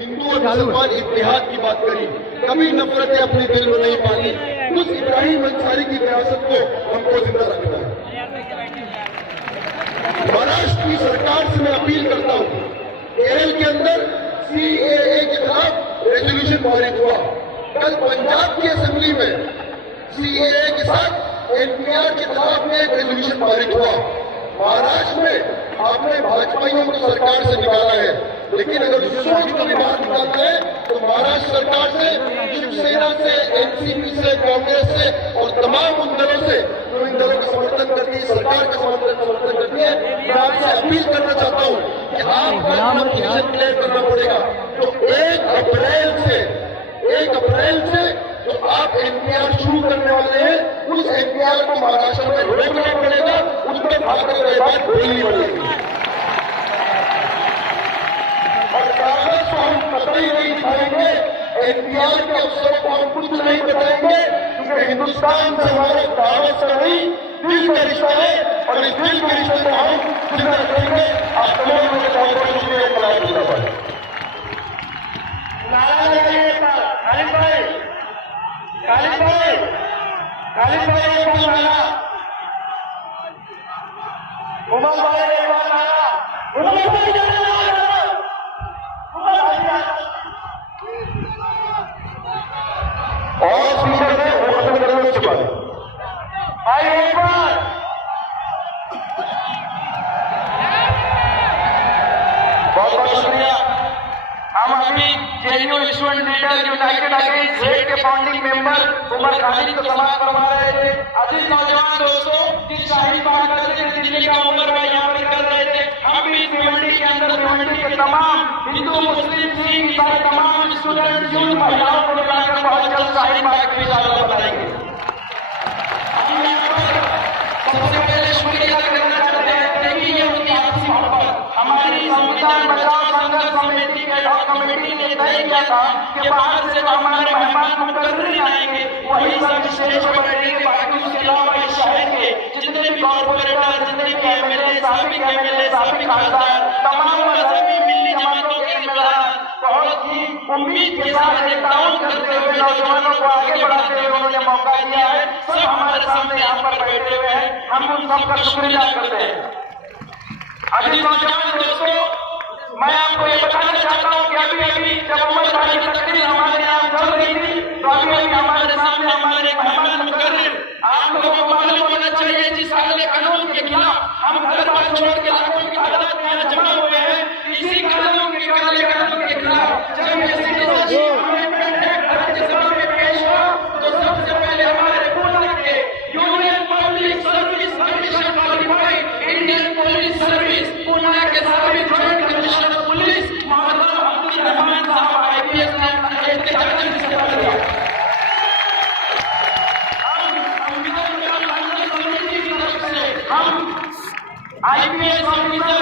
हिंदू और मुसलमान इत्तेहाद की बात करी, कभी नफरतें अपने दिल में नहीं पाली। उस इब्राहिम अंसारी की विरासत को हमको जिंदा रखना है। महाराष्ट्र की सरकार से मैं अपील करता हूं, केरल के अंदर CAA के खिलाफ रेजोल्यूशन पारित हुआ। कल पंजाब की असेंबली में CAA के साथ NPR के खिलाफ में एक रेजोल्यूशन पारित हुआ। महाराष्ट्र में आपने भाजपाइयों को सरकार से निकाला है, लेकिन अगर सोच को भी बाहर निकालना है तो महाराष्ट्र सरकार से, शिवसेना से, NCP से, कांग्रेस से और तमाम उन दलों से जो इन दलों का समर्थन करती है, सरकार का समर्थन करती है, मैं आपसे अपील करना चाहता हूं कि आपको अपना पोजीशन क्लियर करना पड़ेगा। तो 1 अप्रैल से जो आप NPR शुरू करने वाले हैं, उस NPR को महाराष्ट्र में रोकना पड़ेगा, उसमें भाजपा की बात बोलनी पड़ेगी। और कांग्रेस को हम कतई नहीं दिखाएंगे, NPR के अफसरों को हम कुछ नहीं बताएंगे, क्योंकि हिंदुस्तान से हमारा कागज का नहीं दिल का रिश्ता है, और इस दिल के रिश्ते को हम जिंदा रखेंगे। आप तमाम लोगों को बहुत बहुत शुक्रिया कलाम जिंदाबाद। नारा लगाइए खालिद भाई, खालिद भाई, खालिद भाई एक बार नारा, उमर भाई एक बार नारा, उमर भाई नारा, उमर भाई और स्पीकर से वो खत्म करने में छुपा भाई एक बार बहुत बहुत शुक्रिया। हम अभी JNU student leader United against hate के फाउंडिंग मेंबर उमर खालिद को समाप्त करवा रहे थे। अजीज नौजवान दोस्तों, जिस शाही बात करते थे दिल्ली का उमर भाई यहाँ पर कर रहे थे, हम भी भिवंडी के अंदर भिवंडी के तमाम हिंदू, मुस्लिम, सिख, ईसाई तमाम स्टूडेंट यूथ महिलाओं को बुलाकर बहुत जल्द शाही बात की इजाजत बताएंगे। हम यहाँ पर सबसे पहले शुक्रिया करना चाहते हैं कि ये उनकी आपसी मोहब्बत हमारी संविधान बचाओ संघर्ष कमेटी के कमेटी ने तय किया था कि बाहर से जो हमारे मेहमान मुकर्रर आएंगे वही सब स्टेज पर बैठेंगे, बाकी उसके अलावा इस शहर के जितने भी कॉर्पोरेटर, जितने भी MLA, साबिक खासदार, तमाम मजहबी मिली जमातों के जिम्मेदार बहुत ही उम्मीद के साथ नेताओं करते हुए नौजवानों को आगे बढ़ाते हुए उन्होंने मौका दिया है। सब हमारे सामने यहाँ पर बैठे हुए हैं, हम उन सबका शुक्रिया करते हैं। अभी नौजवान दोस्तों, मैं आपको ये बताना चाहता हूँ कि अभी जब उमर भाई की तकरीर हमारे यहाँ चल रही थी, तो अभी हमारे सामने हमारे मेहमान मुकर्रर, आप लोगों को मालूम होना चाहिए, जिस कानून के खिलाफ हम घर बार छोड़ के लाखों की तादाद में यहाँ जमा हुए हैं, इसी कानून के खिलाफ जब राज्यसभा में पेश हुआ तो सबसे पहले हमारे पूना के union public service commission qualified Indian police service Poona के साबिक joint commissioner police Mohammad Abdul Rahman साहब IPS ने एहतजाज से कर दिया। हम IPS ऑफिसर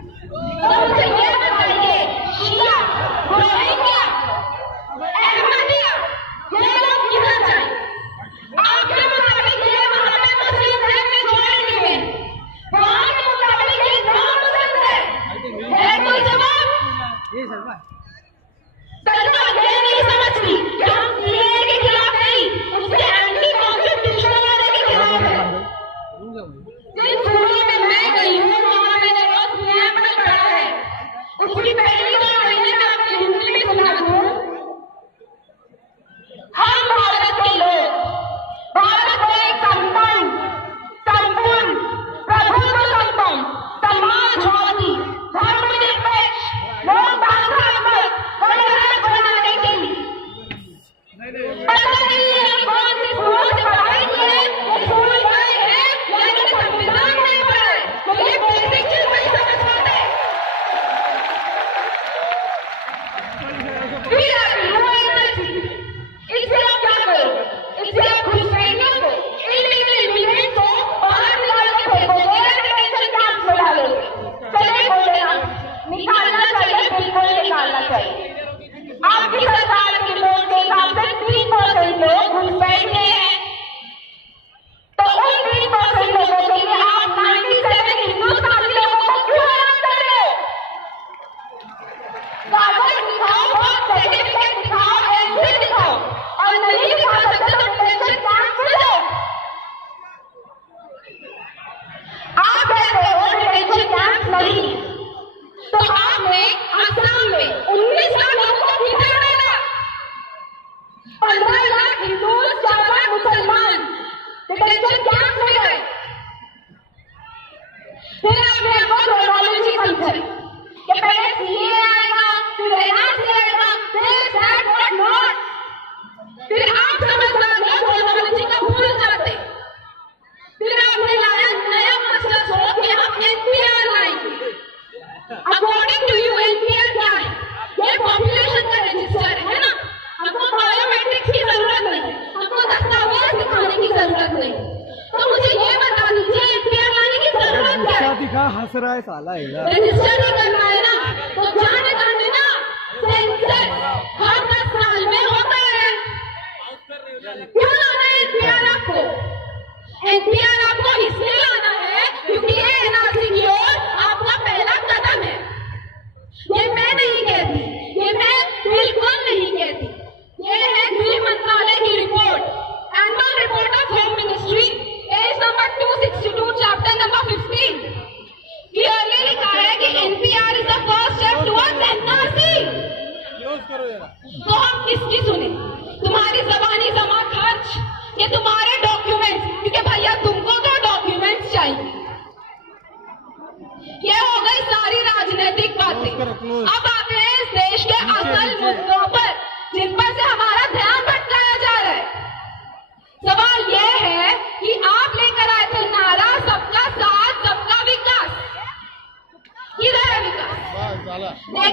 तो मुझे ये बताइए, शिया, रोहिंग्या, अहमदिया, ये लोग किधर जाए? आपके मुताबिक ये वहां पे मुस्लिम है मेजॉरिटी में, वहां के मुताबिक ये नापसंद है कोई जवाब? सरकार ये नहीं समझती कि हम सीएए के खिलाफ नहीं, उसके एंटी कॉन्स्टिट्यूशनल वाले के खिलाफ है। जिस स्कूलों में मैं गई हूँ वहाँ मैंने रोज सैंपल पढ़ा है, उसकी पहली 2 महीने में आपको हिंदी में सुना दूँ। हम भारत के लोग, भारत को एक संपूर्ण प्रभुत्व संपन्न समाजवादी धर्मनिरपेक्ष लोकतांत्रिक गणराज्य बनाने के लिए पता नहीं है कौन सी स्कूल से पढ़ाई की है, वो स्कूल गए हैं या इन्होंने संविधान नहीं पढ़ा है, तो ये बेसिक चीज नहीं समझ पाते। फिर आप इससे आप क्या करोगे? इससे आप घुसपैठियों को, इलीगल इमिग्रेंट को बाहर निकाल के फेंकोगे, डिटेंशन कैंप में डालोगे। चलिए बोले ना, निकालना चाहिए, बिल्कुल निकालना चाहिए। आपकी सरकार के वोट के हिसाब से 3% लोग घुसपैठे हैं, तो उन 3% लोगों के लिए आप 97 हिंदुस्तानी लोगों को क्यों हैरान कर रहे हो? कागज दिखाओ, बर्थ सर्टिफिकेट दिखाओ, एंट्री दिखाओ, और नहीं दिखा सकते तो डिटेंशन कैंप में जाओ। आप कहते हो डिटेंशन कैंप नहीं, तो आपने असम में 19 लाख लोगों को किधर डाला? 15 लाख हिंदू, 4 लाख मुसलमान डिटेंशन कैंप में गए। फिर आपने वो क्रोनोलॉजी समझाई कि पहले सीए आएगा, फिर एनआरसी आएगा, फिर दैट व्हाट नॉट। फिर आप समझदार नहीं, क्रोनोलॉजी का भूल जाते। फिर आपने लाया नया मसला सोच के हम एनपीआर लाएंगे। अकॉर्डिंग टू यू एनपीआर क्या है? ये पॉपुलेशन का रजिस्टर है ना, हमको बायोमेट्रिक्स की जरूरत नहीं है, हमको दस्तावेज दिखाने की जरूरत नहीं। तो मुझे ये बता दीजिए एनपीआर लाने की जरूरत क्या है? दिखा हंस रहा है साला रजिस्टर ही करना है ना, तो जाने जाने ना सेंसस हर 10 साल में होता है। क्यों लाना है एनपीआर आपको? एनपीआर आपको इसलिए लाना है क्योंकि ये एनआरसी की ओर आपका पहला कदम है। ये मैं नहीं कहती, ये मैं बिल्कुल नहीं कहती, ये है गृह मंत्रालय की report, annual report of home ministry, page number 262, chapter number 15। Clearly लिखा है कि NPR is the first step towards NRC. तो हम किसकी सुने? तुम्हारी जबानी जमा खर्च ये तुम्हारे डॉक्यूमेंट्स? क्योंकि भैया तुमको तो डॉक्यूमेंट्स चाहिए। ये हो गई सारी राजनीतिक बातें। अब आते हैं इस देश के असल मुद्दों पर, जिन पर से हमारा ध्यान भटकाया जा रहा है। सवाल ये है कि आप लेकर आए थे नारा सबका साथ सबका विकास, किधर है विकास? देखिए